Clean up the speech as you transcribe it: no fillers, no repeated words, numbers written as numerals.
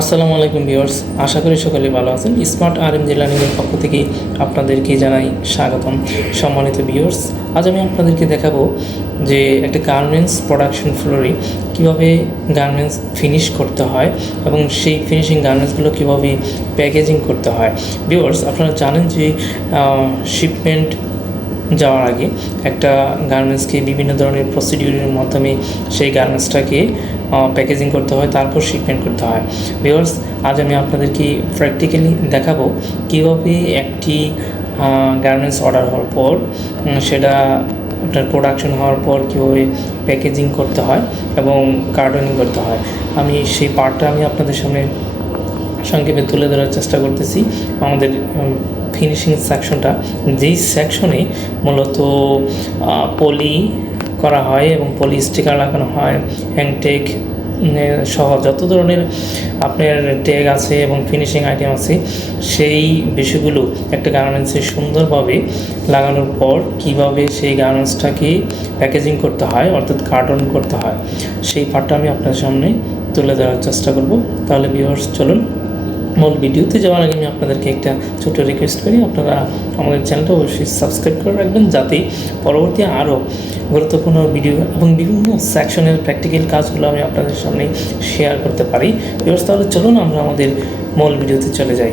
আসসালামু আলাইকুম ভিউয়ার্স, আশা করি সকলে ভালো আছেন। স্মার্ট আরএমজি লার্নিংয়ের পক্ষ থেকে আপনাদেরকে জানাই স্বাগতম। সম্মানিত ভিউয়ার্স, আজ আমি আপনাদেরকে দেখাবো যে একটা গার্মেন্টস প্রোডাকশন ফ্লোরে কীভাবে গার্মেন্টস ফিনিশ করতে হয় এবং সেই ফিনিশিং গার্মেন্টসগুলো কীভাবে প্যাকেজিং করতে হয়। ভিউয়ার্স, আপনারা জানেন যে শিপমেন্ট যাওয়ার আগে একটা গার্মেন্টসকে বিভিন্ন ধরনের প্রসিডিউরের মাধ্যমে সেই গার্মেন্টসটাকে প্যাকেজিং করতে হয়, তারপর শিপমেন্ট করতে হয়। ভিউয়ার্স, আজ আমি আপনাদেরকে প্র্যাকটিক্যালি দেখাবো কীভাবে একটি গার্মেন্টস অর্ডার হওয়ার পর সেটা আপনার প্রোডাকশন হওয়ার পর কীভাবে প্যাকেজিং করতে হয় এবং কার্টনিং করতে হয়। আমি সেই পার্টটা আমি আপনাদের সামনে সংক্ষেপে তুলে ধরার চেষ্টা করতেছি। আমাদের ফিনিশিং সেকশনটা, যেই সেকশনে মূলত পলি করা হয় এবং পলি স্টিকার লাগানো হয়, হ্যাংটেগ সহ যত ধরনের আপনার ট্যাগ আছে এবং ফিনিশিং আইটেম আছে, সেই বিষয়গুলো একটা গার্মেন্টসে সুন্দরভাবে লাগানোর পর কীভাবে সেই গার্মেন্টসটাকে প্যাকেজিং করতে হয়, অর্থাৎ কার্টন করতে হয়, সেই পার্টটা আমি আপনার সামনে তুলে ধরার চেষ্টা করব। তাহলে ভিউয়ার্স, চলুন মূল ভিডিওতে যাওয়ার আগে আমি আপনাদেরকে একটা ছোটো রিকোয়েস্ট করি, আপনারা আমাদের চ্যানেলটা অবশ্যই সাবস্ক্রাইব করে রাখবেন, যাতে পরবর্তী আরও গুরুত্বপূর্ণ ভিডিও এবং বিভিন্ন সেকশনের প্র্যাকটিক্যাল কাজগুলো আমি আপনাদের সামনে শেয়ার করতে পারি। ভিউয়ার্স, তাহলে চলুন আমরা আমাদের মূল ভিডিওতে চলে যাই।